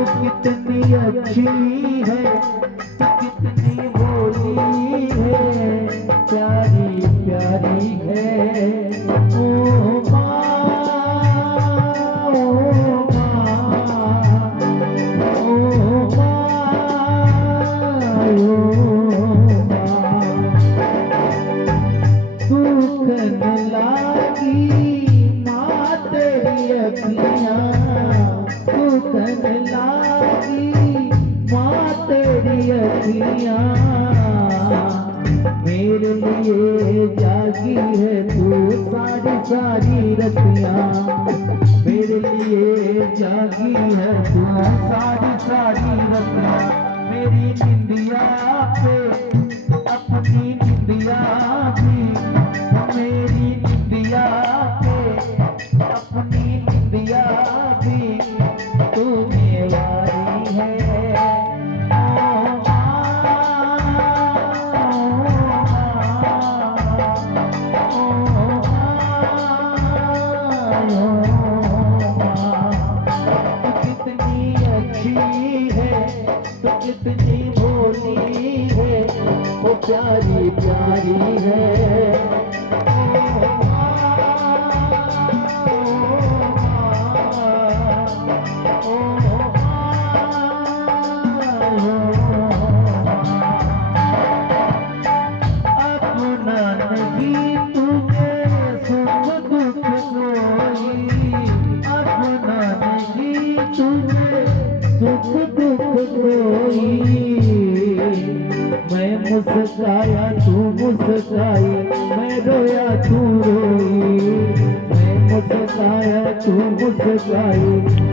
तू कितनी अच्छी है, तू कितनी भोली है, प्यारी प्यारी है। ओ माँ, ओ माँ, ओ माँ, ओ माँ। तू कन लागी माँ तेरी अखियाँ, तू कन लागी माँ तेरी अखियाँ, मेरे लिए जागी है तू सारी सारी रतियाँ, मेरे लिए जागी है तू सारी सारी रतियाँ। मेरी निंदिया पे अपनी निंदिया भी, मेरी निंदिया पे अपनी निंदिया भी तू मेवारी है। कितनी अच्छी है, तू कितनी भोली है, वो प्यारी प्यारी है। अपना नहीं तुझे सुख दुख कोई, अपना नहीं तुझे सुख दुख कोई। मैं मुस्काया तू मुस्काई, मैं रोया तू रोई, मैं मुस्काया तू मुस्काई,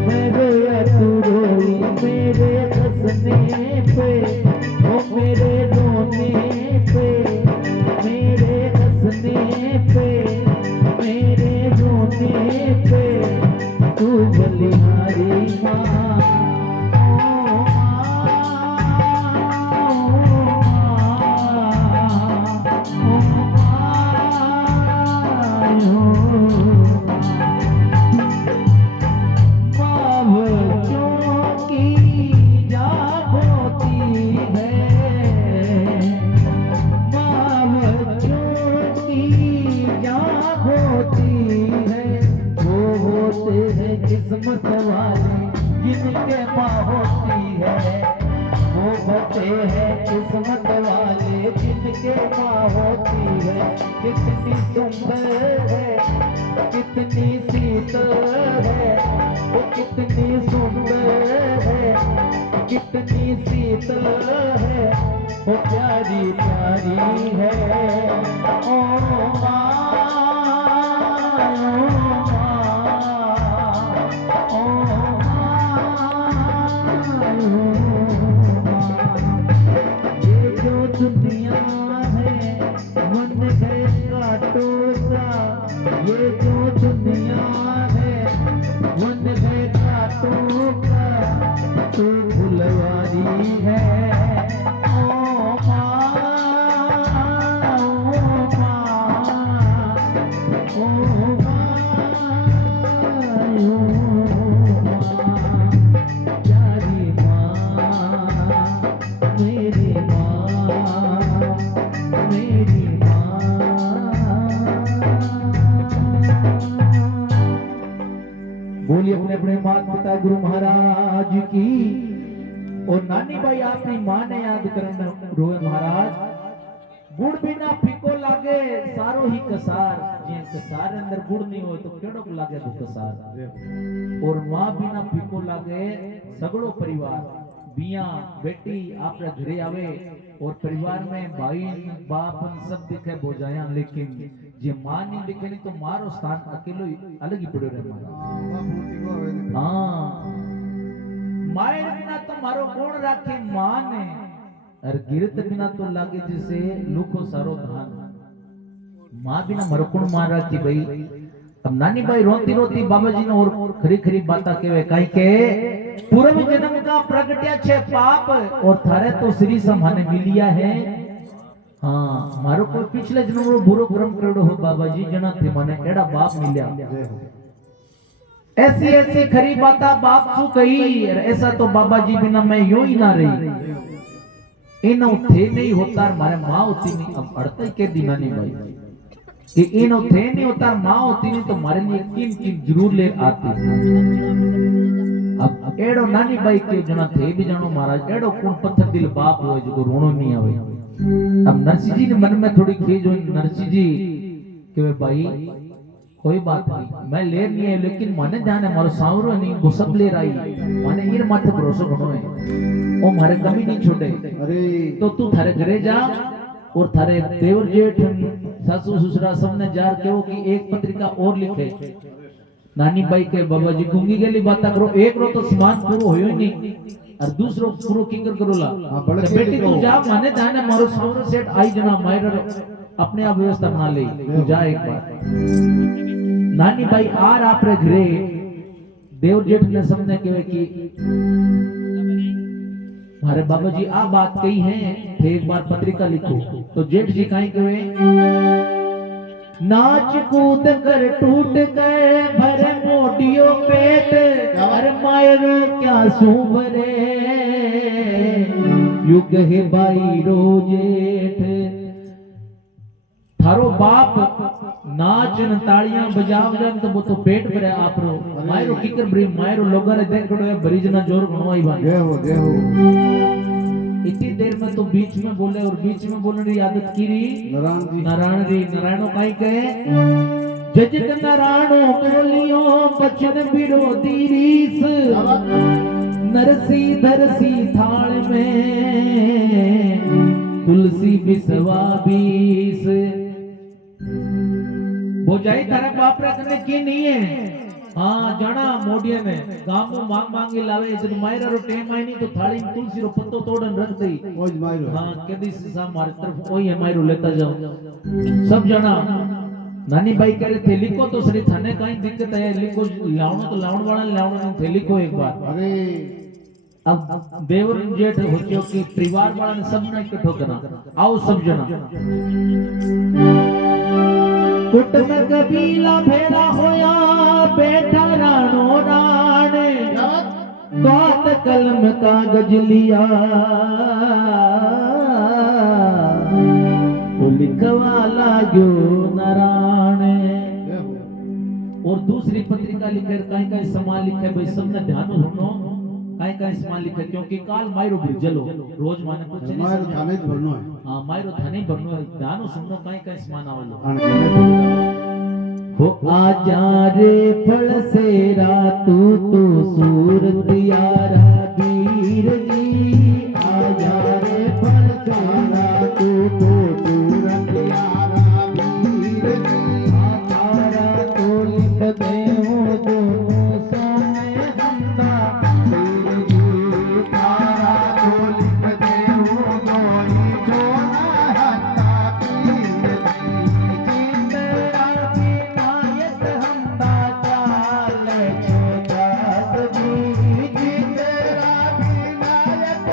मैं रोया तू रोई। मेरे हंसने पे ओ मेरे रोने पे, मेरे हंसने पे मेरे रोने पे तू बलिहारी माँ। किस्मत वाले जिनके माँ होती है, वो होते हैं किस्मत वाले जिनके माँ होती है। कितनी सुंदर है, कितनी शीतल है, वो कितनी सुंदर है, कितनी शीतल है, वो प्यारी प्यारी है। ओ माँ, दुनिया है मन है कांटों का, ये जो दुनिया है मन है कांटों का, तू फुलवारी है। ओ माँ, ओ माँ, ओ माँ, ओ माँ, प्यारी माँ, मेरी माँ, मेरी माँ। बोलिए अपने अपने माता पिता गुरु महाराज की। और नानी भाई आपकी माँ ने याद करना रोए महाराज। गुड़ बिना फीको लागे सारो ही कसार, जे कसार अंदर गुड़ नहीं हो तो केड़ो को लागे तो कसार। और माँ बिना फीको लागे सगड़ो परिवार, बिया बेटी आपरे घरे आवे और परिवार में भाई बाप सब दिखे बोझाया, लेकिन जे मां नहीं दिखे नहीं तो मारो स्थान अकेलो अलग ही पड़ो रहे मारा। हाँ, मायर बिना तो मारो कौन राखे मां ने, और गिरत बिना तो लागे जैसे लूखो सारो धान। मां बिना मारो कौन मां राखी भाई। अब नानी भाई रोती रोती बाबा जी ने और खरी खरी बात कहवे, कहीं के पूर्व जन्म का प्रगट्या छे पाप और थारे तो श्री समाने मिलिया है। हाँ, मारो कोई पिछले जन्म रो बुरो कर्म करेडो हो बाबा जी जना थे मने एड़ा बाप मिल्या। ऐसी ऐसी खरी बाता बाप सु कही, ऐसा तो बाबा जी बिना मैं यूं ही ना रही। इन थे नहीं होता मारे माँ होती नहीं, अब अड़ता ही के दिना नहीं भाई कि इन थे नहीं होता माँ होती नहीं तो मारे लिए किन किन जरूर ले आती। अब एड़ो नानी बाई के जना थे भी जानो महाराज एड़ो कौन पत्थर दिल बाप हो जो रोनो नहीं आवे। अब नरसिंह जी ने मन में थोड़ी खींच हो, नरसिंह जी के भाई कोई बात नहीं मैं ले नहीं है, लेकिन माने जाने मारो सावरो नहीं वो सब ले रही माने ईर माथे भरोसा बनो है वो मारे कमी नहीं छोड़े। अरे तो तू थारे घरे जा और थारे देवर जेठ सासू ससुरा सबने जार कहो कि एक पत्रिका और लिखे। नानी बाई के बाबा जी गूंगी गेली बात करो, एक रो तो समान पूरो होयो ही नहीं और दूसरो पूरो किंकर करोला। तो बेटी तू जा माने जाने मारो सावरो सेठ आई जना मायरो अपने आप व्यवस्था बना ले, तू जा एक बार। नानी बाई आर आपरे घरे देव जेठ ने सबने कहे कि हमारे बाबा जी आ बात कही है थे एक बार पत्रिका लिखो। तो जेठ जी कहीं कहे नाच कूद कर टूट कर भरे मोडियो पेट और मायरो क्या सुभरे युग है बाई रो जेठ। थारो बाप नाच न तालियां बजाव जन तो वो तो पेट भरे आपरो मायरो किकर भरी मायरो लोगा ने देख खड़ो है भरी जना जोर गणवाई बात। जय हो इतनी देर में तो बीच में बोले और बीच में बोलने की आदत की री नारायणो काई कहे जजक नारायणो बोलियो बचन विरोधी रीस नरसी धरसी थाल में तुलसी बिसवा बीस। वो जाई तारा बाप रखने की नहीं है। हाँ जाना मोडिया ने गांव में मांग मांगी लावे जब मायरा रो टेम आई नहीं तो थाली में तुलसी रो पत्तो तोड़न रख दई। ओज मायरो हाँ कदी से हमारे तरफ वही है मायरो लेता जाओ सब जाना। नानी बाई कह रहे थे लिखो तो सही थाने कहीं दिक्कत है लिखो लावणो तो लावण वाला लावणो नहीं थे लिखो एक बार। अरे अब देवर जेठ होचो कि परिवार वाला ने सब ने इकट्ठो करना आओ सब जना। कुटुंब कबीला भेड़ा होया बैठा राणो राण बात कलम कागज लिया वो लिखवा लागो नारायण। और दूसरी पत्रिका लिखे कहीं कहीं समान लिखे भाई सबने ध्यान सुनो कहीं कहीं समान लिखे क्योंकि काल मायरो बिरजलो रोज माने कुछ नहीं मायरो थाने भरनो है। हां मायरो थाने भरनो है ध्यान सुनो कहीं कहीं समान आवलो हो आजा रे फल सेरा तू तो सूरत यारा वीर जी आजा रे फल सेरा तू तो सूरत यारा वीर जी तारा तो लिख दे हो दोनों सोने हंदा वीर जी तारा तो लिख दे हो दोनों सोना हंदा वीर जी तेरा विनायक हंदा चाल छोटा जी तेरा विनायक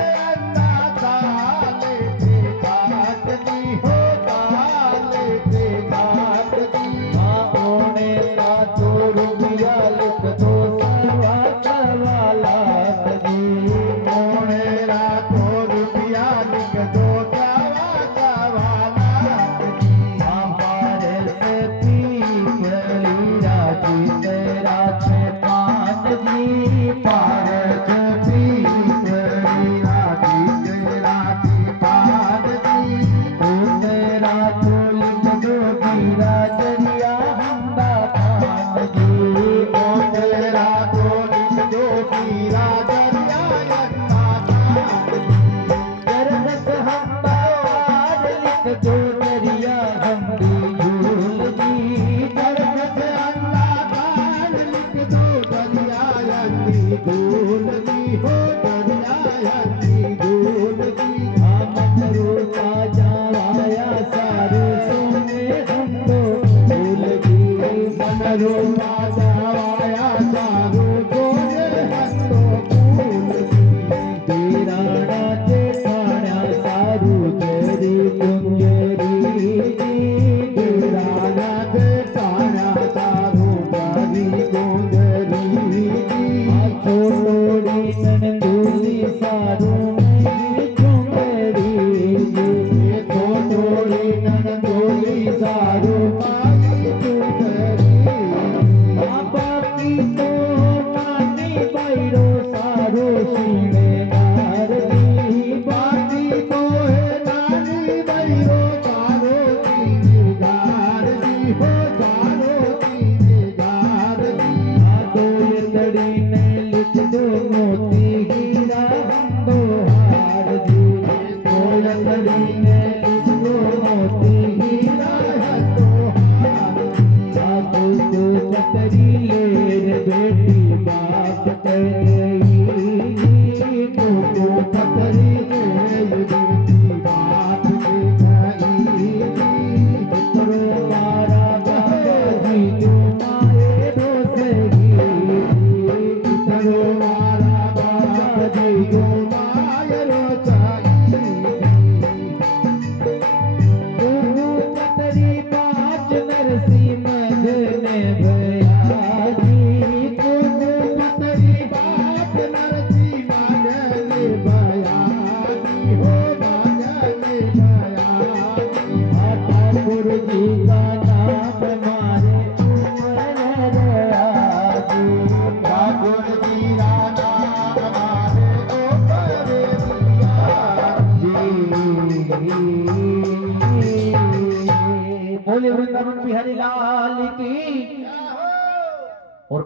गोमाय रोचाई गुरु पतरी बाज नरसी मगन भयाजी गुरु पतरी बाप नरसी मगन भयाजी हो मगन भयाजी ठाकुर जी का नाम मारे उमर राजी ठाकुर जी राजा हमारे ऊपर बोले वृंदावन बिहारी लाल की। और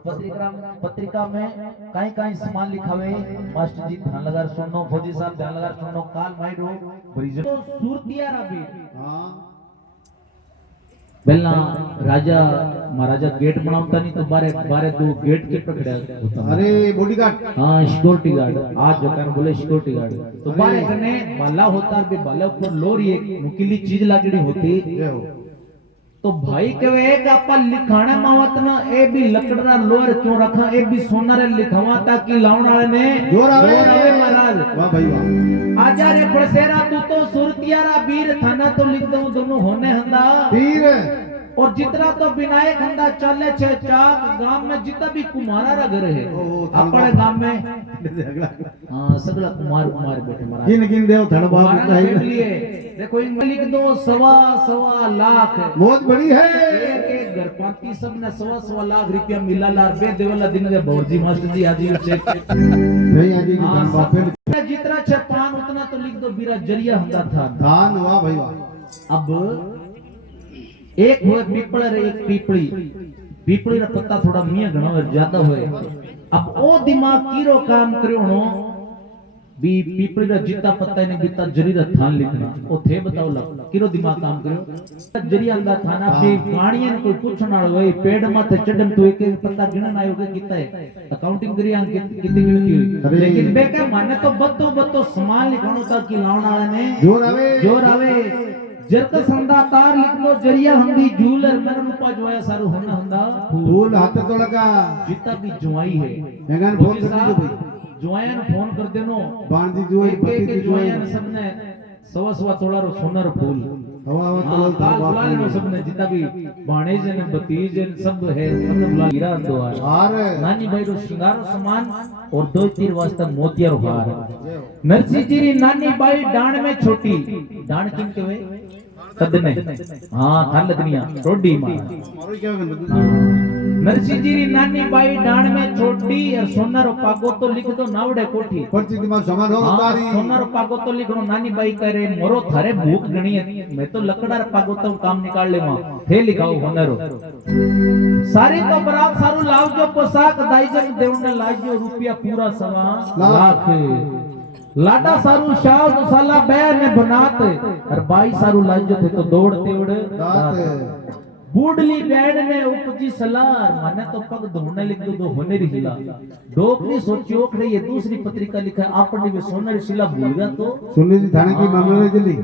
पत्रिका में कहीं कहीं सामान लिखा हुए मास्टर जी ध्यान लगा सुनो, फौजी साहब ध्यान लगा सुनो, काल माइडो ब्रिज तो सूरतिया रबी हाँ पहला राजा महाराजा गेट बनावता नहीं तो बारे बारे दो गेट के पकड़ा होता। अरे बॉडीगार्ड हाँ सिक्योरिटी गार्ड आज जो कर बोले सिक्योरिटी गार्ड तो बारे कने बाला होता बे बाला ऊपर लोरी एक नुकीली चीज लागड़ी होती ये हो तो भाई कहे एक आपा लिखाने मावत ना ए भी लकड़ा लोर क्यों रखा ए भी सोनारे लिखवा ताकि लाउन वाले ने जोर आवे महाराज वाह भाई वाह आजा रे बड़सेरा तू तो सुरतियारा वीर थाना तो लिख दूं दोनों होने हंदा वीर और जितना तो विनायक हंदा चले छे चाक गांव में जितना भी कुमारा रा घर है अपने गांव में हाँ सगला कुमार कुमार बेटे महाराज किन किन देव धन बाप बैठ लिए देखो इन लिख दो 1.25 लाख बहुत बड़ी है एक एक घर पाती सब ने 1.25 लाख रुपया मिला ला बे देवला दिन के भौजी मास्टर जी आज चेक नहीं आजी की धन बाप है जितना छे पान उतना तो लिख दो बीरा जरिया हंदा था धान वाह भाई वाह अब एक हुए पीपल रे एक पीपड़ी रा पत्ता थोड़ा मिया घणो ज्यादा हुए अब ओ दिमाग कीरो काम करियो नो बी पीपड़ी रा जितना पत्ता ने बिता जरी रा थान लिखना ओ थे बताओ लग कीरो दिमाग काम करियो जरी अंदा थाना पे गाणियन कोई पूछण वालो होई पेड़ माथे चढ़न तो एक एक पत्ता गिनन आयो के किता है अकाउंटिंग करी अंक कितनी गिनती हुई लेकिन बेके माने तो बत्तो सामान लिखणो था कि लावण वाले ने जोर आवे जरका संदा तार लिख लो जरिया हंदी जूलर मन रूपा जोया सारू होना हंदा फूल हाथ तो लगा जितना भी जुआई है मेगान फोन कर दीजिए भाई जुआयन फोन कर देनो बांधी जुआई पति की जुआई सबने 1.25 तोड़ा रो सोनार फूल हवा हाँ, काल बुला लेनो सबने जितना भी बाणेज ने भतीज सब है सब बुला गिरा दो हार नानी भाई रो श्रृंगार सामान और 2-3 वास्ता मोतिया रो हार नरसी जी री नानी बाई डांड में छोटी डांड किन केवे तदने हाँ थान लगनिया रोडी मां मारो क्या गन नरसी जी री नानी बाई डांड में छोटी और सोना रो पागो तो लिख दो नावड़े कोठी पर्ची दिमाग समान हो तारी सोना रो पागो तो लिखनो नानी बाई करे मोरो थारे भूख गणी है मैं तो लकड़ा रो पागो तो काम निकाल ले मां थे लिखाओ होनरो सारी तो बरात सारू लावजो पोशाक दाईजन देवने लाजो रुपया पूरा 1.25 लाख लाडा सारू शाव तो साला बैर ने बनाते और बाई सारू लाजो थे तो दौड़ते उड़ बूढ़ली बैड ने उपजी सलार माने तो पग धोने लिख दो होने रिहिला डोकरी सोचियो खड़े ये दूसरी पत्रिका लिखा आपने भी सोने शिला भूल गया तो सुनने जी थाने की मामले में जल्दी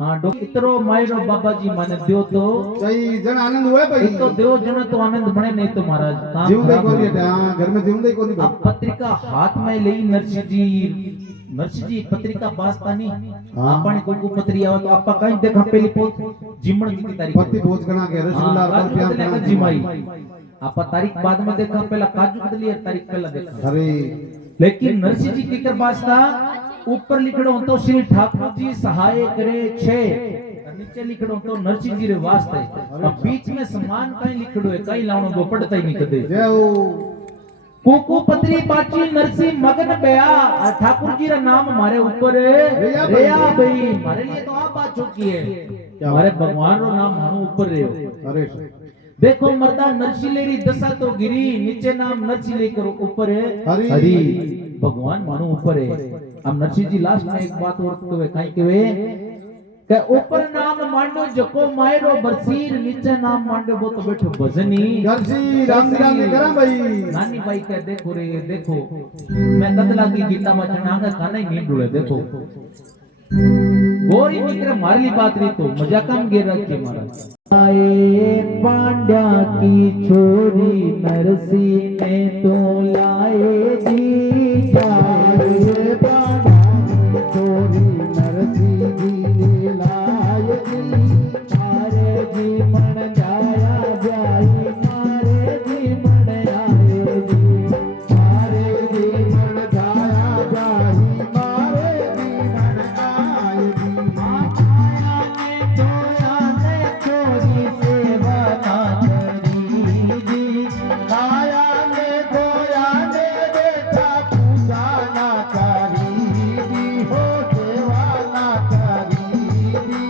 हाँ डो इतरो मायरो बाबा जी माने दियो तो सही जन आनंद हुए भाई तो देव जन तो आनंद बने नहीं तो महाराज जीवंदे को नहीं हां घर में जीवंदे को नहीं अब पत्रिका हाथ में ले नरसी जी पत्रिका बास्तानी आपने कोई पत्री आवे तो आपा कहीं देखा पहली पोत जिमण की तारीख पत्ती भोज कना के रसगुल्ला और प्यार कना जिमाई आपा तारीख बाद में देखा पहला काजू कतली तारीख पहला देखा अरे लेकिन नरसी जी की कर बास्ता ऊपर लिखड़ो तो श्री ठाकुर जी सहाय करे छे नीचे लिखड़ो तो नरसी जी रे वास्ते अब बीच में समान कहीं लिखड़ो है कहीं लावणो दो पड़ता ही नहीं कदे कुकु पत्री पाची नरसी मगन बया ठाकुर जी रा नाम हमारे ऊपर रेया भाई हमारे लिए तो आप बात चुकी है हमारे भगवान रो नाम हम ऊपर रे अरे देखो मर्दा नरसी लेरी दशा तो गिरी नीचे नाम नरसी लेकर ऊपर है हरि भगवान मानो ऊपर है। अब नरसी जी लास्ट में एक बात और कहे काई कहे के ऊपर नाम मांडो जको मायरो बरसीर नीचे नाम मांडो वो तो बैठो भजनी गरसी राम राम करा भाई नानी भाई कह देखो रे देखो मैं कदला की गीता में चढ़ागा खाना ही नहीं डुले देखो गोरी मित्र मारली बात री तो मजाकम गिर रखी महाराज आए पांड्या की छोरी नरसी ने तो लाए जी जाए रे प्राणानी चोरी नरसी जी लाय जी मारे जीवन जाया जाई मारे जीवन आए जी मारे जीवन जाया जाही मारे जीवन आए जी आया ने जोया ने चोरी सेवा ना करी जी आया ने गोया ने बेटा पूजा ना करी दी हो सेवा ना करी दी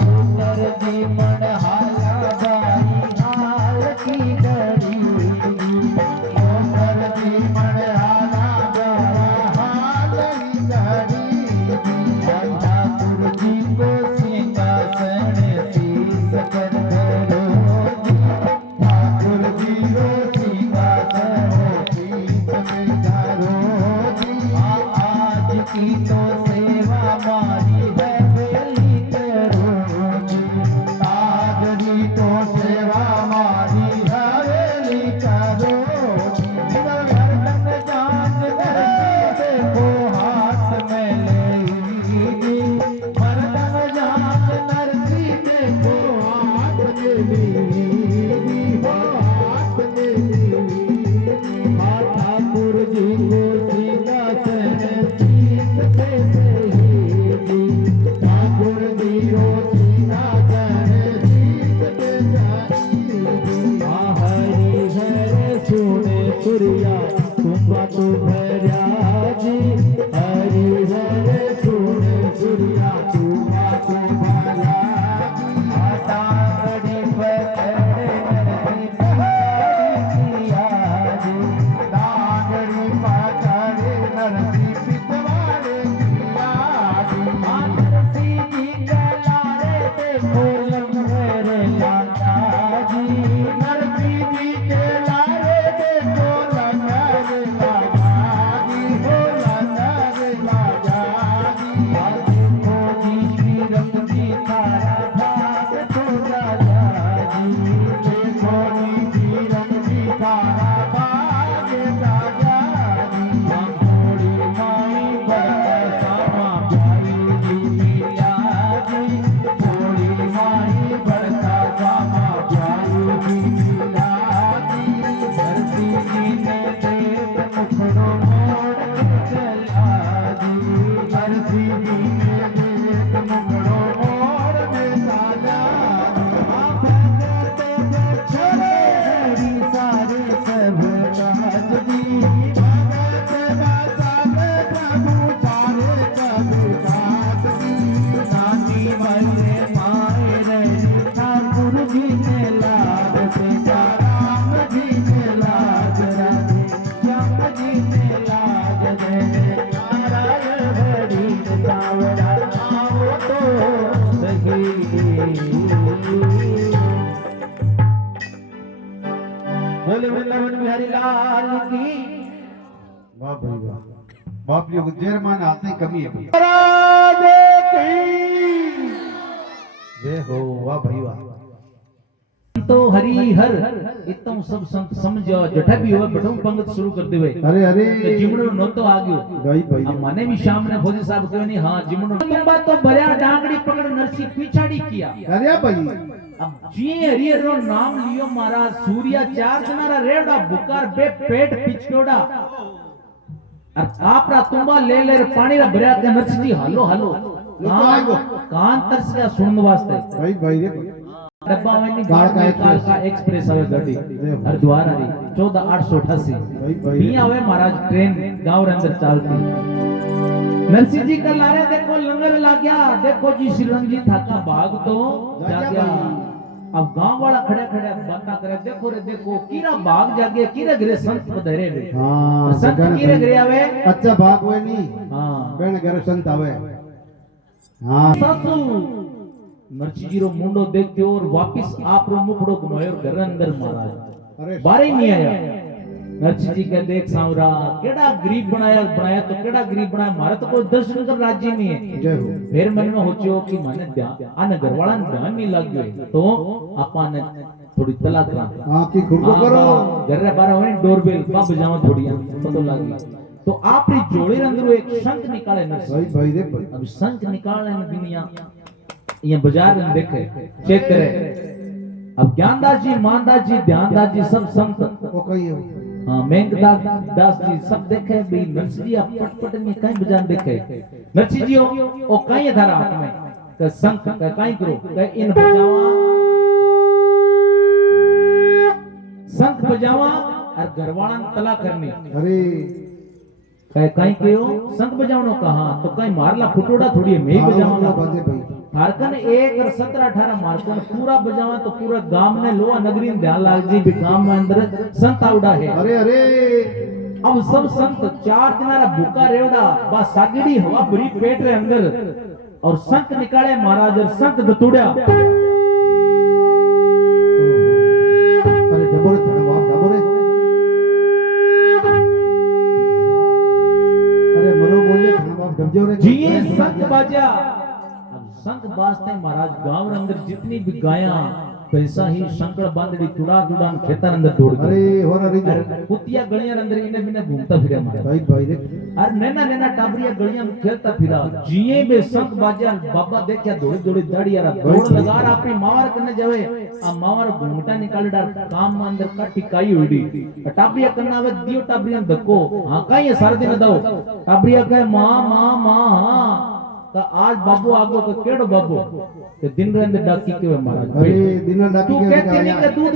सुंदर जीवन हाया बाई हाल की गरी सुंदर जीवन आला बड़ा हाल ही करी दी ठाकुर जी को सिंहासन शीस कर धरो जी ठाकुर जी रो सिंहासन शीस में धरो जी आज की तो सेवा मारी है बेली करो जी आजरी तो सेवा मारी हवेली करो मर्दन जान धरती देखो हाथ में ले जी मर्दन जान धरती देखो हाथ में ले हाथ में ठाकुर जी को सिंहासन शीस पे सही जी ठाकुर जी रो सिंहासन शीस पे सही हरि हरे सुने सूर्या तुम्बा तो भर्या जी हरि हरे सुने सूर्या तुमा तो भला आटा बड़ी पकड़े नरसी पहाड़ी किया जी दागड़ी पाकड़े नरसी पिछवाड़े किया नरसी जी गलारे देखो लंगरे लाला जी नरसी जी के लारे देखो लंगर लाजादी हो लंगर लाजादी देखो जी श्री रंग जी तारा भाग छोड़ा जी देखो नी रंग जी तारा बागे लाजादी थोड़ी माई बरता सामा प्यारी जी पिया जी थोड़ी माई बरता सामा प्यारी जी लाजादी धरती जी ने देख मुखड़ो मोड़ के चला जी नरसी जी के देख मुखड़ो मोड़ में साजा भगत बछड़े हरी सारे सब काज दी भगत बसात प्रभु तारे कभी काट दी नानी मरे माए रही ठाकुर जी ने लाज से राम जी ने लाज राधे श्याम जी ने लाज दे नारायण हरि सावरा आओ तो सही बोले वृंदावन बिहारी लाल की वाह भाई वाह बाप लोग जेर मान आते कमी है भाई राधे की जय हो वाह भाई वाह तो हरि हर इतम सब संत समझो जठा भी हुआ बठों पंगत शुरू कर देवे अरे अरे जिमणो नो तो आ गयो भाई भाई अब माने भी शाम ने फौजी साहब कहे नहीं हां जिमणो तुम्बा तो भरिया डांगड़ी पकड़ नरसी पिछाड़ी किया अरे भाई अब जी हरि रो नाम लियो महाराज सूर्या चार जनारा रेड़ा बुकार बे पेट पिछोड़ा और आपरा तुम्बा ले ले पानी रा भरिया के नरसी जी हालो हालो कान तरस गया सुनने वास्ते भाई भाई रे डब्बा में काल का एक्सप्रेस आवे गाड़ी हरिद्वार आ रही 14888 भाई भी आवे महाराज ट्रेन गांव रे अंदर चलती नरसिंह जी का लारे देखो लंगर ला गया देखो जी श्रीरंग जी थाका भाग तो जा गया अब गांव वाला खड़े खड़े बातें करे देखो रे देखो कीरा भाग जागे कीरे घरे संत पधरे रे हां संत कीरे घरे आवे अच्छा भाग होए नी हां बेन घर संत आवे हां सासू नरसिंह जी रो मुंडो देखो और वापिस आप रो मुखड़ो घुमायो घर अंदर महाराज अरे बारे नहीं आया नरसिंह जी का देख सांवरा केड़ा गरीब बनाया बनाया तो केड़ा गरीब बनाया मारा तो कोई दर्शन कर राज्य नहीं है जय हो फिर मन में होचो कि माने ध्यान आने घरवाला ने ध्यान नहीं लग गयो तो आपा ने थोड़ी तला करा आपकी खुद को करो घर रे बारे होने डोरबेल का बजावा थोड़ी पतो लागी तो आपरी जोड़ी अंदर एक शंख निकाले भाई भाई रे भाई अब शंख निकालने में दुनिया ये बाजार में देखे चेक करे। अब ज्ञानदास जी, मानदास जी, ध्यानदास जी सब संत वो कहिए हाँ मेघदास दास जी सब देखे भी नरसिंह जी आप पटपट में कहीं बजान देखे नरसिंह जी ओ कहीं धारा हाथ में के शंख के कहीं करो के इन बजावा शंख बजावा और घरवाला तला करनी अरे कहीं कहो शंख बजावनो कहा तो कहीं मारला फुटोड़ा थोड़ी है मैं ही बजाऊंगा बाजे भाई थारकन 1 और 17-18 मार्कों पूरा बजावा तो पूरा गांव ने लोहा नगरी में ध्यान लाग जी भी गांव में अंदर संत आवड़ा है। अरे अरे अब सब संत 4 दिनारा भूखा रेवड़ा बा सागड़ी हवा भरी पेट रे अंदर और शंख निकाले महाराज और शंख दतुड़या अरे डबोरे थोड़ा बाप डबोरे अरे मरो बोले थोड़ा बाप डबजो रे जिए शंख बजा। अब शंख बाजते महाराज गांव रे अंदर जितनी भी गाया पैसा ही शंकर बांधड़ी तुड़ा तुड़ा खेतर अंदर दौड़ गई। अरे हो रही कुतिया गलियां अंदर इने बिने घूमता फिरे मारे भाई भाई रे और नैना नैना टाबरिया गलियां में खेलता फिरा जिए बे शंख बाजा बाबा देखया दौड़ी दौड़ी दाड़ी यार दौड़ लगा रहा अपनी मावर करने जावे आ मावर घूमटा निकाल डाल काम में अंदर का टिकाई हुईडी टाबरिया करना आवे दियो टाबरिया धक्को हां काई है सारे दिन दो टाबरिया कहे मां मां मां हां तो आज बाबू आगो का केड़ो बाबू के दिन रे अंदर डाकी के महाराज अरे दिन डाकी तू के कहते नहीं के दूध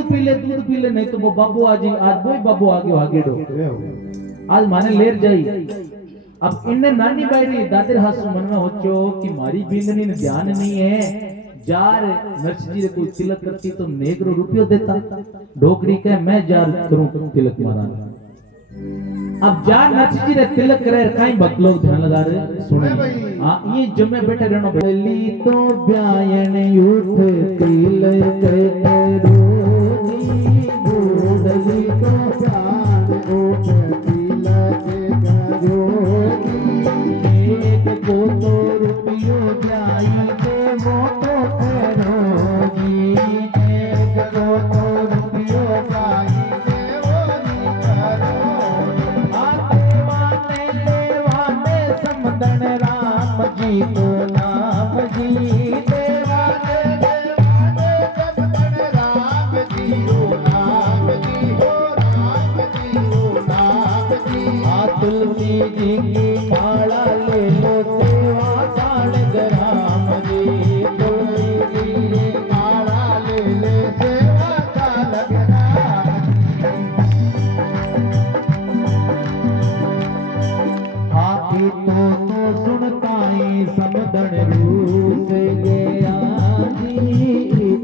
पी ले नहीं तो वो बाबू आज वही बाबू आगे आगेड़ो आज माने लेर जाई। अब इन्ने नानी बायरी दादर हासु मन में होचो कि मारी बिंदनी ने ध्यान नहीं है जार नरसिंह जी कोई तिलक करती तो नेगरो रुपयो देता डोकरी के मैं जार करूं तिलक महाराज। अब जार नरसिंह जी रे तिलक करे काई भक्त लोग ध्यान लगा रहे सुने हां ये जमे बैठे रहनो बेली तो ब्यायन उठ तिलक करो बूढ़ली तो प्राण उठ तिलक करो एक को तो रुपयो जाई के वो तो करोगी एक को तो रुपयो जाई के वो नहीं करोगी आते वाने समदन राम जी को नाम जी देवाने समदन राम जी को नाम जी हो राम जी को नाम जी आ तुलसी जी की माला ले लो देवा काल राम जी तुलसी जी की माला ले ले देवा काल राम हाथी तो सुनता ही समदन रूस गया जी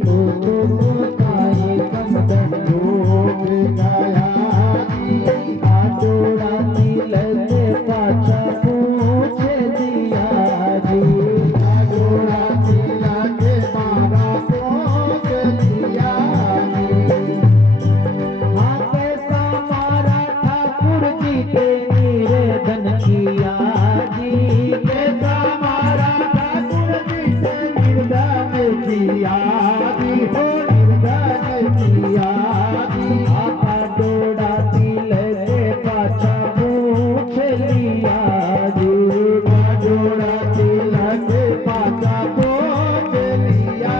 तो सुनता ही समदन रूस गया जी आडोड़ा तिलक पाछा पूछ दिया जी आडोड़ा तिलक मारा पूछ दिया जी हाँ कैसा मारा ठाकुर जी के निवेदन किया जी कैसा मारा ठाकुर जी से निर्धन किया जी हो निर्धन किया जी आपा डोड़ा तिलक पाछा पूछ लिया जी डोड़ा तिलक पाछा पूछ लिया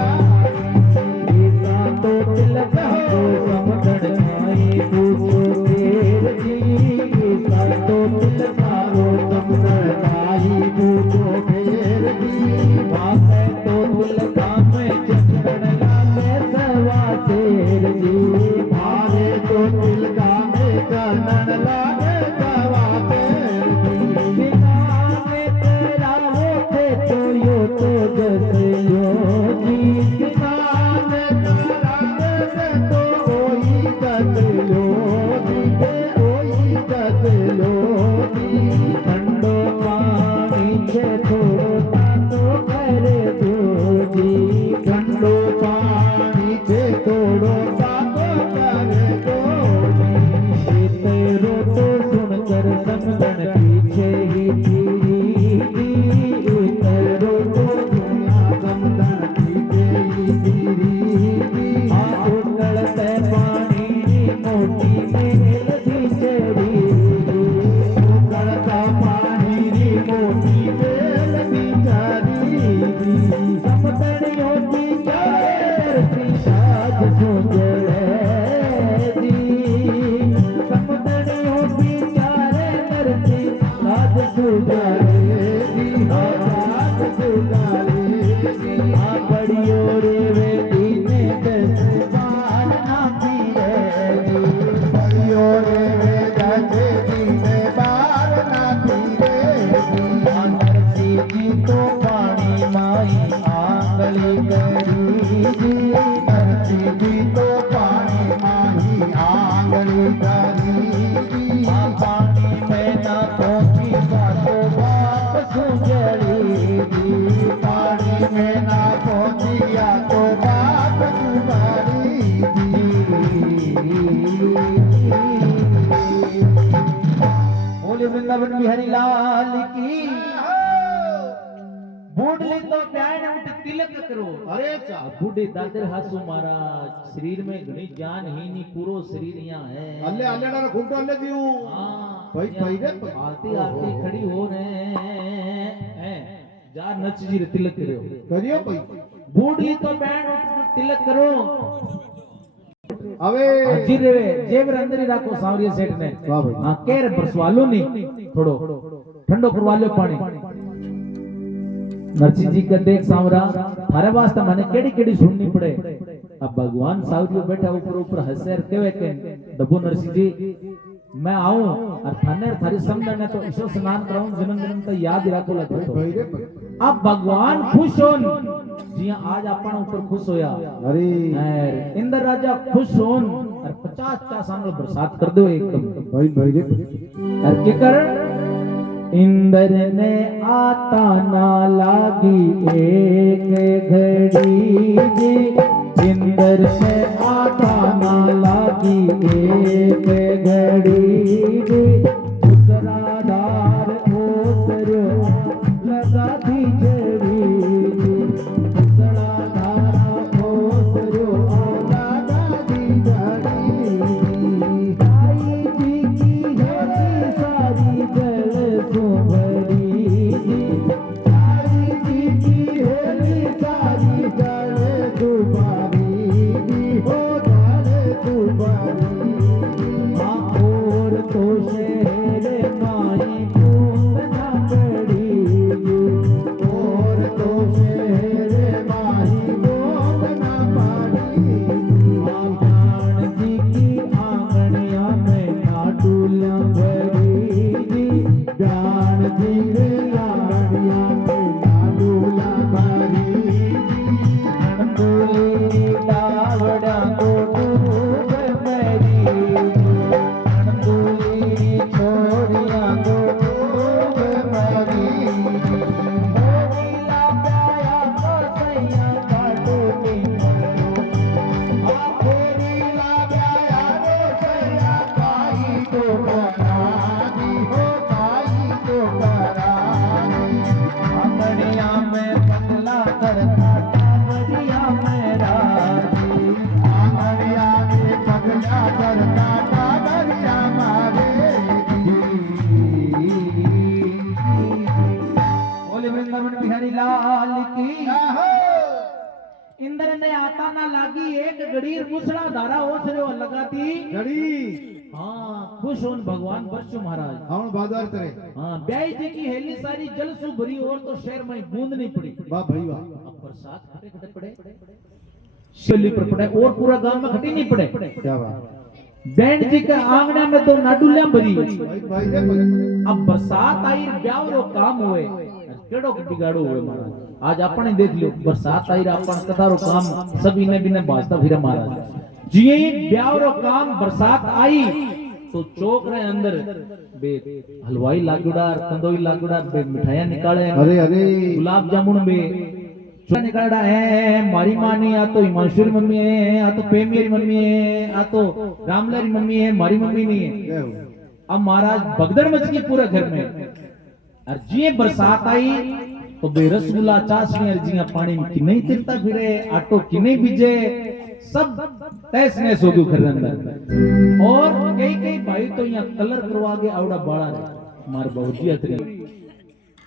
ईसा तो तिलक को समदन खाई पूछो देर जी ईसा तो तिलक को समदन खाई पूछो देर जी वासे तो तिलक में चंदन लागे सवा शेर जी मारे तो तिलक में चंदन लागे सवा शेर जी बिना में तेरा होते तो यो तो जैसे यो जी बिना में तेरा होते तो ओई गत लो जी ओई गत लो जी ठंडो पानी छे थोड़ो तातो करे दो जी ठंडो पानी छे थोड़ो तातो करे दो जी तेरो तो सुनकर समदन पीछे ही थी तेरो तो सुना समदन पीछे ही थी उगलते पानी मोटी मेल दी चढ़ी उगलते पानी में ना पहुंचिया तो बात तुम्हारी बोले वृंदावन बिहारी लाल की बूढ़ली तो प्यार ने उठ तिलक करो अरे चा बूढ़े दादर हासु महाराज शरीर में घनी जान ही नहीं पूरो शरीर यहाँ है अल्ले अल्ले ना घुंटो अल्ले दियो हाँ भाई भाई रे आती आती खड़ी हो रहे हैं जा नच जी रे तिलक करो करियो भाई बूढ़ली तो बैंड उठ तिलक करो अबे हाजिर रे जेवर अंदर ही राखो सावरिया सेठ ने वाह भाई हाँ कह रहे बरसवालो नहीं थोड़ो ठंडो करवा लो पानी नरसिंह जी का देख सांवरा थारे वास्ते माने केड़ी केड़ी सुननी पड़े अब भगवान सावरियो बैठा ऊपर ऊपर हंसे केवे के दबो नरसिंह जी मैं आऊं और थाने थारी समझने तो ईशो स्नान कराऊं जन्म जन्म तो याद ही रखो लगो भाई रे अब भगवान खुश होन जिया आज अपन ऊपर खुश होया अरे इंद्र राजा खुश होन और 50 साल बरसात कर दो एकदम भाई भाई रे और के कर इंद्र ने आता ना लागी एक घड़ी जी इंद्र ने आता ना लागी एक घड़ी जी दूसरा दार ओसरो लगा दी जड़ी जी दूसरा दार ओसरो लगा दी जड़ी आई जी की होती सारी जल सुभरी जी आई जी की होली सारी जल दुबारी हो जल दुबारी और तो शहर माई बूंद न पड़ी और तो शहर माई बूंद न पड़ी आंगन जी की आंगनिया में नाडूला भरी जी ज्ञान जी रे आंगनिया में नाडूला भरी जी दावड़ा को डूब मरी छोड़िया को डूब मरी होगिला प्याया को सैया काटो की आखोरीला गया रे सैया काई तो करानी हो काई तो करानी आंगनिया में पतला करता टावरिया में राजी आंगनिया में पगला करता बाबरिया मारे बोले वृंदावन बिहारी लाल की आहो इंद्र ने आता ना लागी एक गड़ीर मुसला धारा ओसरे लगाती घड़ी हाँ खुश होन भगवान बरसु महाराज हम बाजार करे हाँ ब्याई जी की हेली सारी जलसु भरी और तो शहर में बूंद नहीं पड़ी वाह भाई वाह अब बरसात खटे खटे पड़े शिवली पर पड़े और पूरा गांव में खटी नहीं पड़े क्या बात बैंड जी के आंगना में तो नाडुलिया भरी भाई भाई रे भाई अब बरसात आई ब्यावरो काम हुए केड़ो बिगाड़ो हुए महाराज आज आपने देख लियो बरसात आई अपन कतारो काम सभी ने बिना बाजता फिरा महाराज जिए ब्यावरो काम बरसात आई तो चौक रे अंदर बे हलवाई लागुड़ा कंदोई लागुड़ा बे मिठाइयां निकाले अरे अरे गुलाब जामुन बे चूड़ा निकाला है मारी माँ नहीं आ तो हिमांशुरी मम्मी है आ तो प्रेमियरी मम्मी है आ तो रामलारी मम्मी है मारी मम्मी नहीं है जय हो अब महाराज भगदड़ मच गई पूरे घर में और जिए बरसात आई तो बे रसगुल्ला चाशनी और जिया पानी में कि नहीं तिरता फिरे आटो कि नहीं बीजे सब तैस नैस हो गयो घर अंदर और कई कई भाई तो यहाँ कलर करवा के आवड़ा बाड़ा रे मार बहुजी अतरी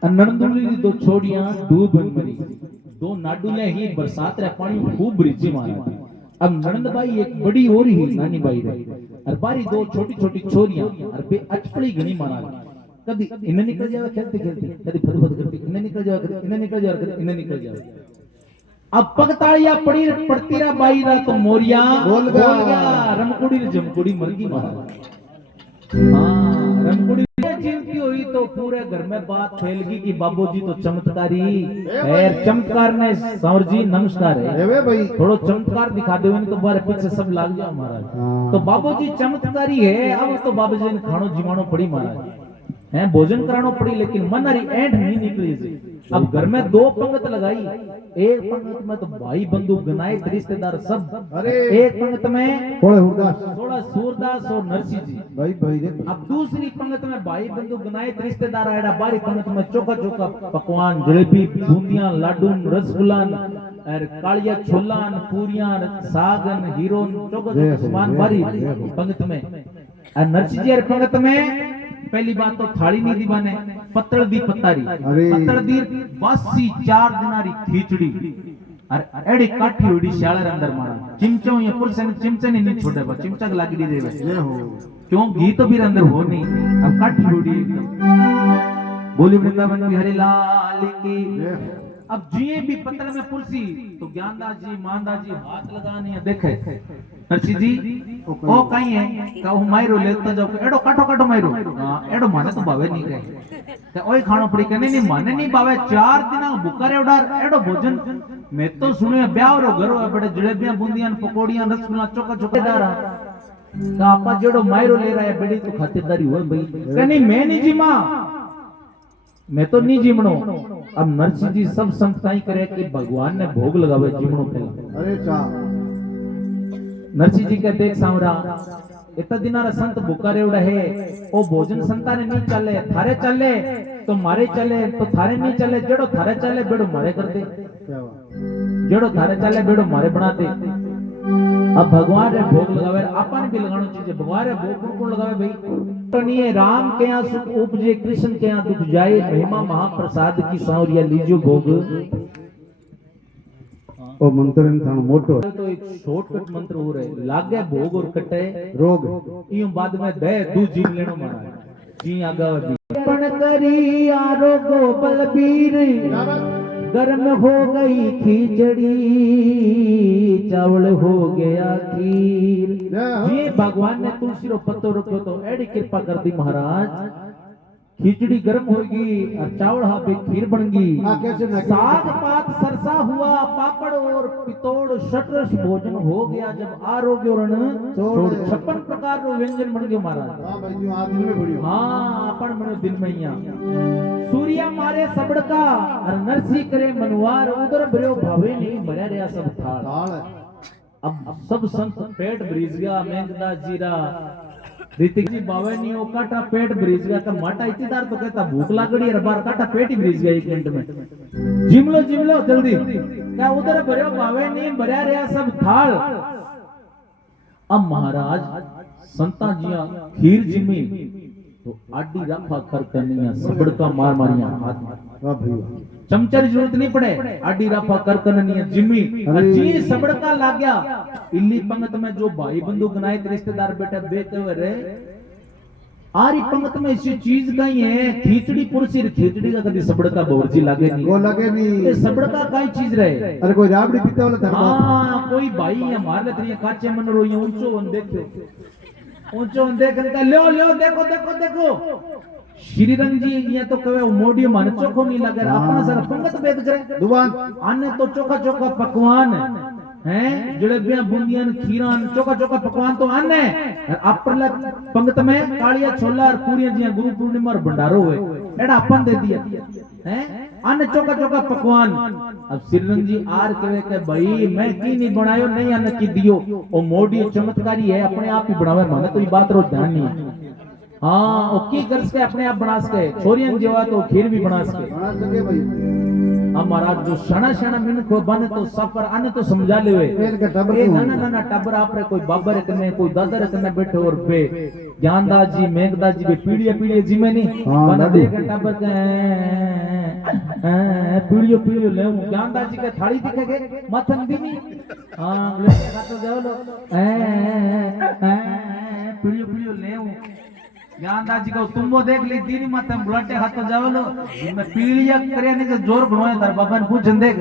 नंदुली दो छोड़ियां डूब मरी दो नाडुले ही बरसात रे पानी खूब रिचे मारा अब नंद भाई एक बड़ी और ही नानी भाई रे और बारी दो छोटी छोटी छोरियां और बे अचपड़ी घनी मारा कभी इन्हें निकल जावे खेलते खेलते कभी फदफद करती इन्हें निकल जावे कभी इन्हें निकल जावे कभी इन्हें निकल जावे अब पगताड़िया पड़ी पड़ती रा बाई रा तो मोरिया बोल गया रमकुड़ी रे जमकुड़ी मर गई महाराज हाँ रमकुड़ी जीवती हुई तो पूरे घर में बात फैल गई कि बाबूजी तो चमत्कारी है चमत्कार ने सांवर जी नमस्कार है एवे भाई थोड़ो चमत्कार दिखा दो तो बारे पीछे सब लाग जाओ महाराज तो बाबूजी चमत्कारी है अब तो बाबूजी ने खानो जिमानो पड़ी महाराज है भोजन करानो पड़ी लेकिन मन हरी ऐंठ नहीं निकली थी। अब घर में 2 पंगत लगाई, एक पंगत में तो भाई बंधु गनायत रिश्तेदार सब, अरे एक पंगत में थोड़े हुरदास थोड़ा सूरदास और नरसिंह जी। भाई भाई रे अब दूसरी पंगत में भाई बंधु गनायत रिश्तेदार आया, बारी पंगत में चोका चोका पकवान, जलेबी, बूंदियां, लाडू, रसगुल्लान और कालिया छोलान, पूरियां, सागन, हीरोन, चोका चोका सामान बारी पंगत में। और नरसिंह जी पंगत में पहली बात तो थाली नहीं दी बने, पत्तल दी पत्तारी, पत्तल दी बासी 4 दिनारी खिचड़ी और एड़ी काठी हुई शाले अंदर मारा चिमचो ये पुरसे ने चिमचे नहीं छोड़े बा चिमचा लागी दी देवे क्यों घी तो भी अंदर हो नहीं। अब काठी हुई एकदम बोली वृंदावन बिहारी लाल की। अब जिए भी पत्तल में पुरसी तो ज्ञानदास जी मानदास जी हाथ लगाने है देखे नरसिंह जी ओ कहीं है का मायरो लेता जाओ एडो काटो काटो मायरो हां एडो माने तो भावे नहीं कहे ते ओए खानो पड़ी कने नहीं माने नहीं भावे 4 दिन भूखा रे उडार एडो भोजन मैं तो सुने ब्यावरो घरो है बड़े जलेबियां बूंदियां पकोड़ियां रसगुल्ला चोका चोकेदार का आपा जेडो मायरो ले रहा है बेड़ी तो खातिरदारी हो भाई कने मैं नहीं जी मां मैं तो नहीं जिमणो। अब नरसिंह जी सब संताई करे कि भगवान ने भोग लगावे जिमणो पहला। अरे चा नरसिंह जी के देख सामरा इतना दिनारा संत भूखा रेवड़ा है ओ भोजन संता ने नहीं चले थारे चले तो मारे चले तो थारे नहीं चले जेड़ो थारे चले बेड़ो मारे कर दे जेड़ो थारे चले बेड़ो मारे बना दे। अब भगवान रे भोग लगावे अपन भी लगानो चाहिए भगवान रे भोग कौन लगावे भाई तो नहीं है राम के यहाँ सुख उपजे कृष्ण के यहाँ दुख जाए महिमा महाप्रसाद की सांवरिया लीजो भोग। ओ मंत्र थानो मोटो तो एक शॉर्टकट मंत्र हो रहे लागे भोग और कटे रोग यूं बाद में दे दू जीव लेनो मारा जी आगा पण करी आरोगो बलबीर गर्म हो गई खिचड़ी चावल हो गया खीर। ये भगवान ने तुलसी रो पत्तो रखो तो एडी कृपा कर दी महाराज खिचड़ी गर्म होगी और चावल हाँ पे खीर बन गई साग पात सरसा हुआ पापड़ और पितोड़ षटरस भोजन हो गया जब आरोग्य और 56 प्रकार रो व्यंजन बन गए महाराज। हाँ अपन बने दिन में सूर्या मारे सबड़का और नरसी करे मनवार उधर भर्यो भावे नहीं भरया रहा सब थाल। अब सब संत पेट भरीज गया मेघदास जीरा ऋतिक जी बावनी ओ काटा पेट भरीज गया तो माटा इतनीदार तो कहता भूख लागड़ी है बार काटा पेट ही भरीज गया 1 मिनट में जिमलो जल्दी क्या उधर भर्यो भावे नहीं भरया रहा सब थाल। अब महाराज संता जिया खीर जिमी तो आडी राफा कर कनिया सबड़का मार मारिया हाथ वाह भैया चमचर जरूरत नहीं पड़े आडी राफा कर कनिया जिमी जी सबड़का लाग गया इल्ली पंगत में जो भाई बंधु गनायत रिश्तेदार बेटा बेटे हुए रे आरी पंगत में इसी चीज का ही है खिचड़ी पुरसी खिचड़ी का कभी सबड़का बोरजी लागे नहीं वो लगे नहीं ये सबड़का काई चीज रहे अरे कोई राबड़ी पीता वाला धर्म हां कोई भाई है मार ले तेरी काचे मन रो ये ऊंचो देखो ऊंचो देख लो लो देखो देखो देखो श्रीरंग जी ये तो कहे मोडियो मन चोखो नहीं लगे अपना सारा पंगत बेद करे दुबान आने तो चोखा चोखा पकवान हैं जलेबियां बूंदियां खीरान चोखा चोखा पकवान तो आने अपन पंगत में कालिया छोला और पूरियां जिया गुरु पूर्णिमा और भंडारो हुए एड़ा अपन दे दिया हैं अन्न चोखा चोखा पकवान। अब श्रीरंग जी आर कहे के भाई मैं की नहीं बनायो नहीं अन्न की दियो ओ मोडी चमत्कारी है अपने आप ही बनावे माने तो ये बात रो ध्यान नहीं हाँ ओ की कर सके अपने आप बना सके छोरियन जेवा तो खीर भी बना सके भाई। अब महाराज जो शना शना मिन को बने तो सफर अन्न तो समझा लेवे ए ना टबर आपरे कोई बाबर कने कोई दादर कने बैठे और पे ज्ञानदास जी मेघदास जी पीड़िया जी में नहीं बना देख टबर के पीड़ियो ले ज्ञानदास जी के थाली दिखे के माथन दी नहीं हां ले खातो जाओ लो पीड़ियो ले ज्ञानदास जी को तुम वो देख ली दीनी मत बुलाटे हाथों जाओ लो मैं पीलिया करे नहीं तो जोर बनवाए तार बाबा ने पूछन देख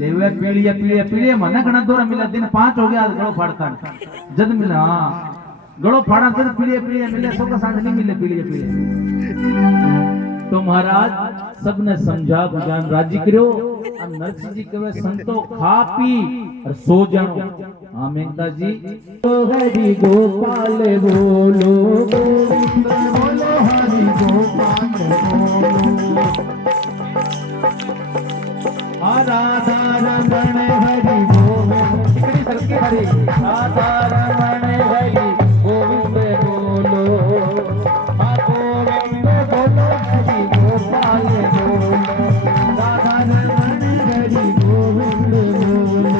लेवे पीलिया मने घना दूर मिला दिन 5 हो गया गड़ो फाड़ता जद मिला हां गड़ो फाड़ा जद पीलिया मिले सो का सांझ नहीं मिले पीलिया तो महाराज सबने समझा ज्ञान राजी करो। अब नरसिंह जी कहे संतो खा पी और सो जाओ। हाँ मेघता जी हरि गोपाल बोलो गोविंद बोलो हरि गोपाल बोलो राधा रमण हरि गोविंद सरके हरि राधा रमण हरि गोविंद बोलो गोविंद बोलो हरि गोपाल बोलो राधा रमण हरि गोविंद बोलो।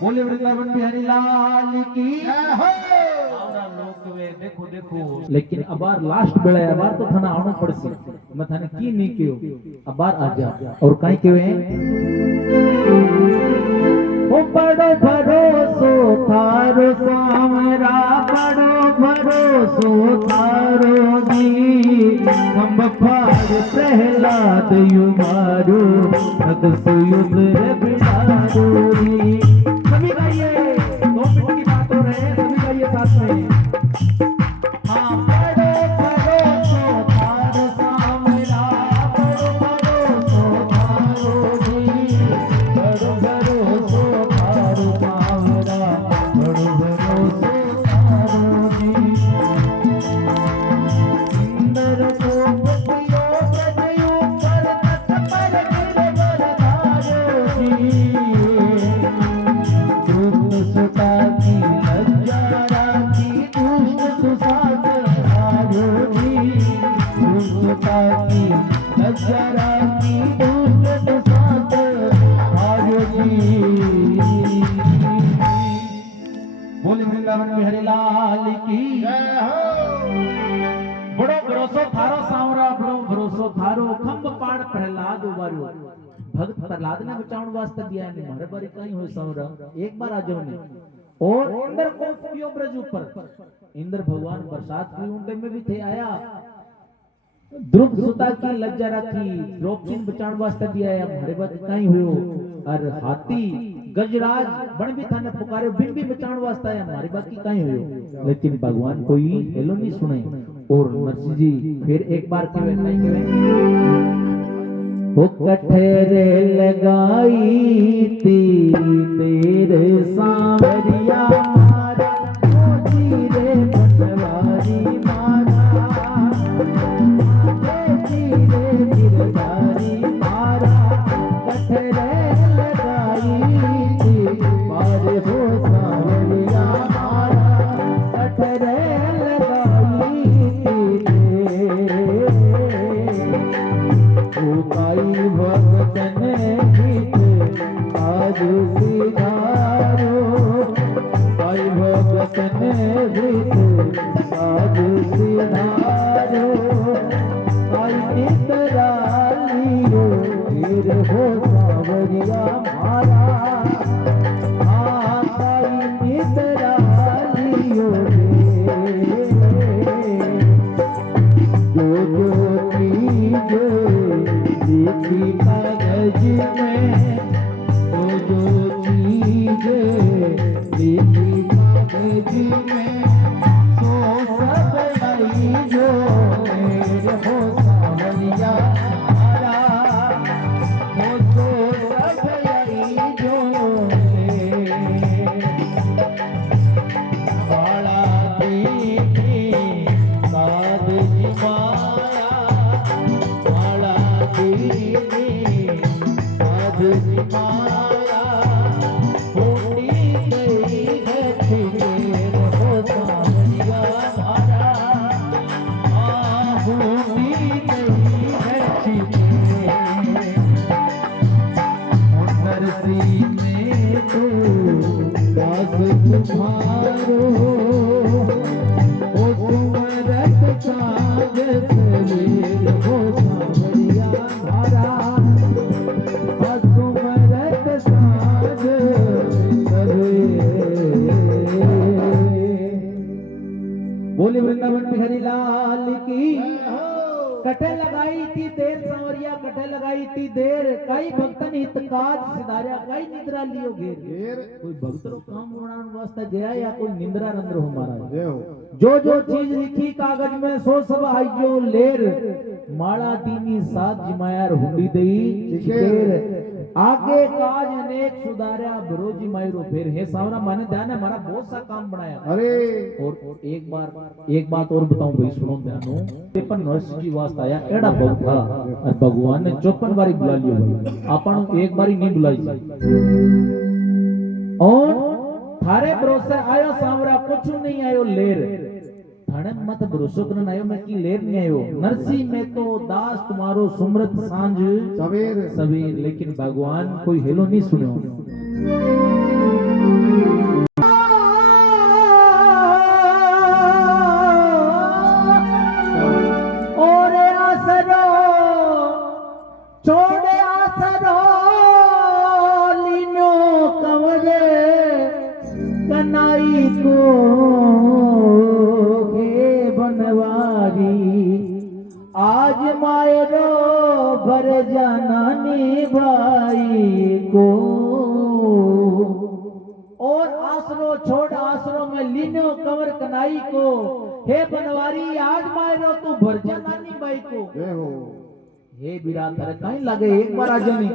बोले वृंदावन बिहारी लाल की देखो देखो। लेकिन अबार लास्ट बेला अबार तो थाना आना पड़सी मैं थाने की नहीं कियो अबार आ जा और काई केवे ओ बड़ो भरोसो थारो सामरा बड़ो भरोसो थारो जी हम फाड़ प्रहलाद यु मारो नद सुयुद्ध बिडारो री। सभी गाइए 2 मिनट की बात हो रहे हैं सभी गाइए साथ में। हाँ बड़ो भरोसो थारो सामरा बड़ो भरोसो थारो जी बड़ो भरोसो थारो सामरा बड़ो भरोसो थारो जी। इंद्र को पतियो प्रजयो पर तत्पर गिरवर धारो जी दुष्ट सुता की लज्जा राखी दुष्ट दुसाध हारो जी दुष्ट सुता की लज्जा राखी दुष्ट दुसाध हारो जी। बोले वृंदावन बिहारी लाल की बड़ो भरोसो थारो सांवरा बड़ो भरोसो थारो खंभ पाड़ प्रहलाद उबारो भक्त प्रहलाद ने बचाउण वास्ते दिया ने मारे बारी कहीं हो सांवरा एक बार आ जाओ ने और इंद्र को पियो ब्रज ऊपर इंद्र भगवान बरसात की उनके में भी थे आया ध्रुव सुता की लज्जा रखी द्रौपदी बचाउण वास्ते दिया है मारे बारी कहीं हुयो और हाथी गजराज बन भी थाने पुकारे बिन भी बचाउण वास्ते आया मारी बाकी कहीं हुयो लेकिन भगवान कोई हेलो नहीं सुने। और नरसिंह जी फिर एक बार केवे नहीं केवे वो कठेरे लगाई थी तेरे सांवरिया मारा मोती रे पटवारी मारा तेरे गिरधारी मारा कठेरे लगाई थी मारे हो सांवरिया मारा कठेरे भगतन हित आज सिधारो भाई भगतन हित आज सिधारो भाई नितरा लियो फिर हो सांवरिया मारा हाँ भाई नितरा लियो जो जो चीज लिखी कागज में जो जो चीज लिखी कागज में સાધજી માયા માળા દીની સાધજી માયા હોતી ગઈ હતી હો સાવરિયા મારા આ હોતી ગઈ હતી नरसी में तो दास तुम्हारो ओ सुमरत साज सवेर हो सावरिया मारा आ सुमरत साज सवेर बोले वृंदावन बिहारी लाल की कटे लगाई थी देर सांवरिया कटे लगाई थी देर कई भक्तन हित काज सिधार्या कई निद्रा लियो घेर कोई भक्त रो काम उड़ान वास्ते गया या कोई निंद्रा रंद्र हो महाराज जो चीज लिखी कागज में सो सब आइयो लेर माला दीनी साथ जिमायार हुंडी दई शेर आगे काज अनेक सुधार्या बरोजी मायरो फिर हे सावरा माने ध्यान है हमारा बहुत सा काम बनाया अरे और एक बात और बताऊं भाई सुनो ध्यानो 53 वर्ष की वास्ता आया एड़ा बहुत था और भगवान ने 54 बारी बुला लियो भाई आपन एक बारी नहीं बुलाई और थारे भरोसे आयो सावरा कुछ नहीं आयो लेर थाने मत भरोसो करन आयो मैं की लेर नहीं आयो नरसी में तो दास तुम्हारो सुमरत सांझ सवेर सवेर लेकिन भगवान कोई हेलो नहीं सुनो छोड़े आसरो लीनो कवरे कनाई को हे बनवारी आज मायरो भर जाना भाई को और आसरो छोड़ आसरो में लीनो कवर कनाई को हे बनवारी आज मायरो तू भर जाना भाई को हे बिरादर कहीं लगे एक बार आ जाने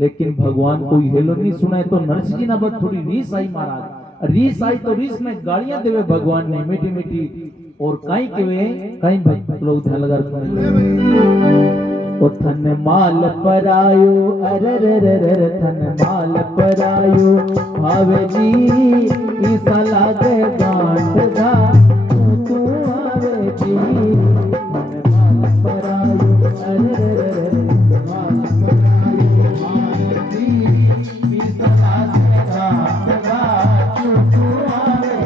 लेकिन भगवान कोई हेलो नहीं सुनाए तो नरसिंह जी ना बस थोड़ी रीस आई महाराज रीस आई तो रीस में गालियां देवे भगवान ने मीठी मीठी और कहीं केवे कहीं भक्त लोग ध्यान लगा ओ थन माल परायो अररररर थन माल परायो भावे जी ईसा लागे गांठ दा तू आवे जी थन माल परायो अररररर माल परायो भावे जी ईसा लागे गांठ दा तू आवे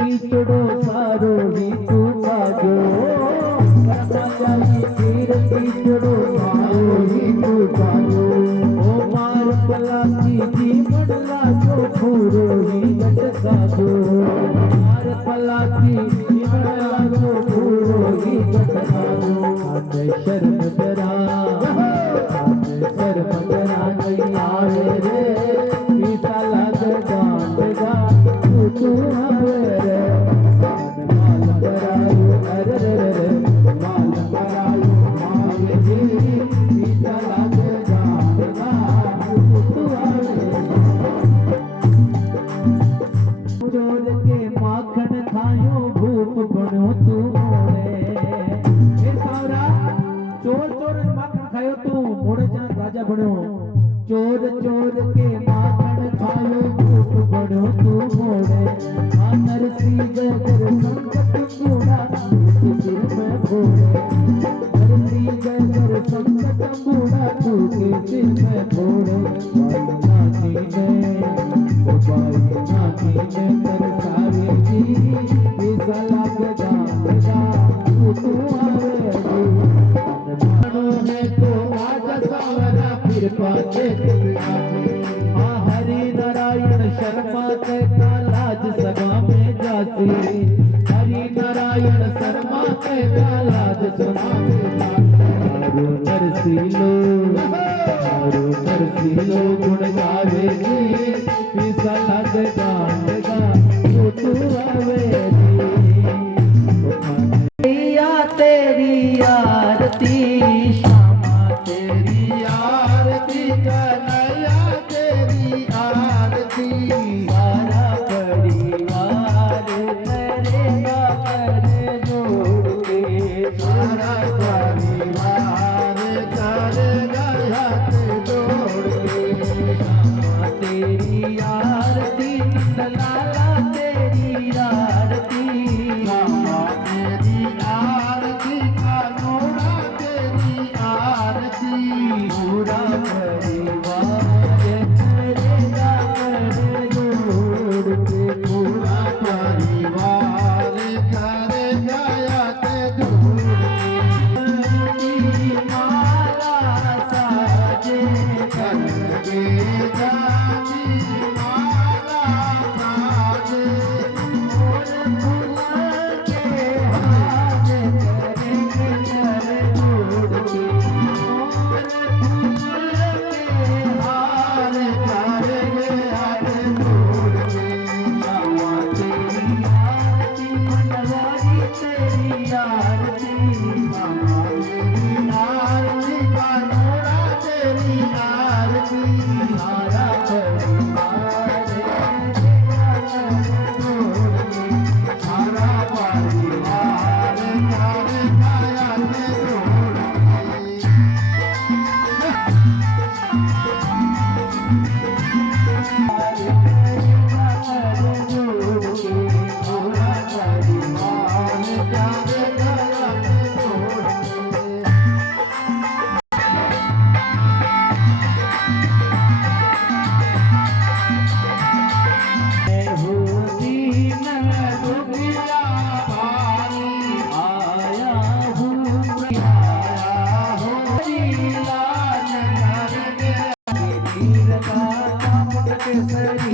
कीचड़ो सारो ही तू काजो परमाजाई खीर कीचड़ो सारो ही तू काजो ओ मार पला की मडला जो पूरो ही गट काजो मार पला की मडला जो पूरो ही गट काजो आते शर्म जरा नहीं आवे रे पीता लग गांठ गा तू चोर चोर के माखन खायो भूख बड़ो तू मोड़े नरसी जगर संकट बूढ़ा सिर में फोड़े नरसी जगर संकट बूढ़ा तू के सिर में फोड़े नानी ने तरसावे जी इस लाग जाएगा तू आवे जी है तो आज सावरा कृपा के हाँ हरि नारायण शर्मा के कालाज सभा में जाती हरि नारायण शर्मा के कालाज सभा में जाती नरसिलो गुण गावे जी पिसा लग गांड गा तू आवे तेरी आरती श्यामा तेरी आरती कन्हैया तेरी आरती सारा परिवार करेगा कर जोड़ के सारा परिवार करेगा हाथ जोड़ के श्यामा तेरी आरती लाला तेरी आरती श्यामा तेरी आरती कानूड़ा तेरी आरती पूरा परिवार करेगा कर जोड़ के पूरा परिवार करेगा हाथ जोड़ के माला साजे करके जानी माला साजे और फूल के हाथ करेंगे कर जोड़ के और फूल के हार करेंगे हाथ जोड़ के श्यामा तेरी आरती मनवारी तेरी आरती मामा तेरी आरती कानूड़ा तेरी आरती सारा परिवार जोड़ के सारा परिवार करेगा हाथ जोड़ के पूरा परिवार करेगा हाथ जोड़ के दुखिया भारी आया हूँ आया हो इलाज करके वीर का काम केसरी